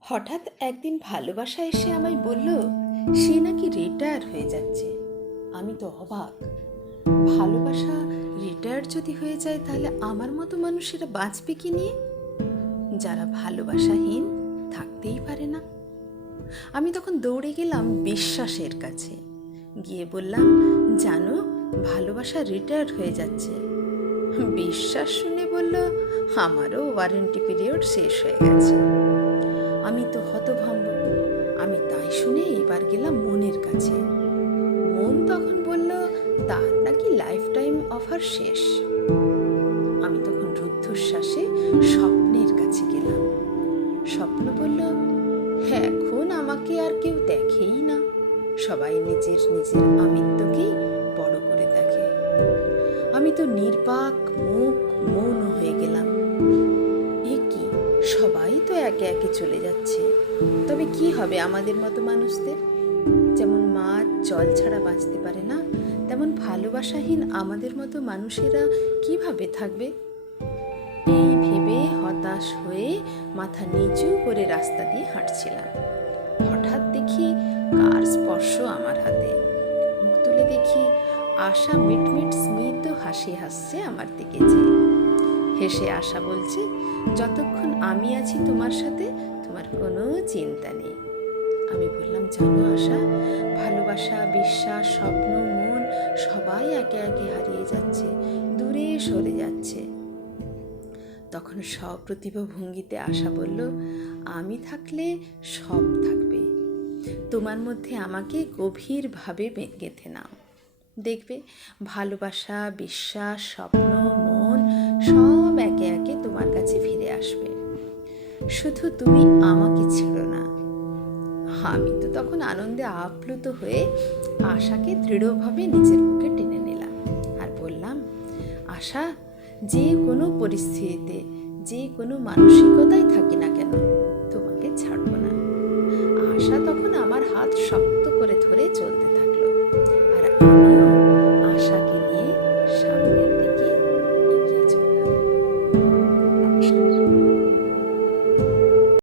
হঠাৎ একদিন ভালোবাসা এসে আমায় বলল, সে নাকি রিটায়ার হয়ে যাচ্ছে। আমি তো অবাক। ভালোবাসা রিটায়ার যদি হয়ে যায়, তাহলে আমার মতো মানুষেরা বাঁচবে কি নিয়ে? যারা ভালোবাসাহীন থাকতেই পারে না। আমি তখন দৌড়ে গেলাম বিশ্বাসের কাছে। গিয়ে বললাম, জানো, ভালোবাসা রিটায়ার হয়ে যাচ্ছে। বিশ্বাস শুনে বলল, আমারও ওয়ারেন্টি পিরিয়ড শেষ হয়ে গেছে। আমি তো হতভম্ব। আমি তাই শুনে এবার গেলাম মনের কাছে। মন তখন বলল, তার নাকি লাইফ টাইম অফার শেষ। আমি তখন রুদ্ধশ্বাসে স্বপ্নের কাছে গেলাম। স্বপ্ন বলল হ্যাঁ এখন আমাকে আর কেউ দেখেই না। সবাই নিজের নিজের আমিত্বকেই বড় করে দেখে। আমি তো নির্বাক একে একে চলে যাচ্ছে। তবে কি হবে আমাদের মতো মানুষদের? যেমন মাছ জল ছাড়া বাঁচতে পারে না, তেমন ভালোবাসাহীন আমাদের মতো মানুষেরা কীভাবে থাকবে? এই ভেবে হতাশ হয়ে মাথা নিচু করে রাস্তা দিয়ে হাঁটছিলাম। হঠাৎ দেখি কার স্পর্শ আমার হাতে। মুখ তুলে দেখি আশা মিটমিট স্মিত হাসি হাসছে আমার দিকে যে। হেসে আশা বলছে, যতক্ষণ আমি আছি তোমার সাথে, তোমার কোনো চিন্তা নেই। আমি বললাম জানো আশা, ভালোবাসা, বিশ্বাস, স্বপ্ন, মন, সবাই একে একে হারিয়ে যাচ্ছে, দূরে সরে যাচ্ছে। তখন সপ্রতিভ ভঙ্গিতে আশা বলল, আমি থাকলে সব থাকবে। তোমার মধ্যে আমাকে গভীরভাবে গেঁথে নাও। দেখবে, ভালোবাসা, বিশ্বাস, স্বপ্ন, মন, সব শুধু তুমি আমাকে ছিল না। আমি তো তখন আনন্দে আপ্লুত হয়ে আশাকে দৃঢ়ভাবে নিজের মুখে টেনে নিলাম আর বললাম, আশা, যে কোনো পরিস্থিতিতে, যে কোনো মানসিকতাই থাকি না কেন, তোমাকে ছাড়ব না। আশা তখন আমার হাত শক্ত করে ধরে চলতে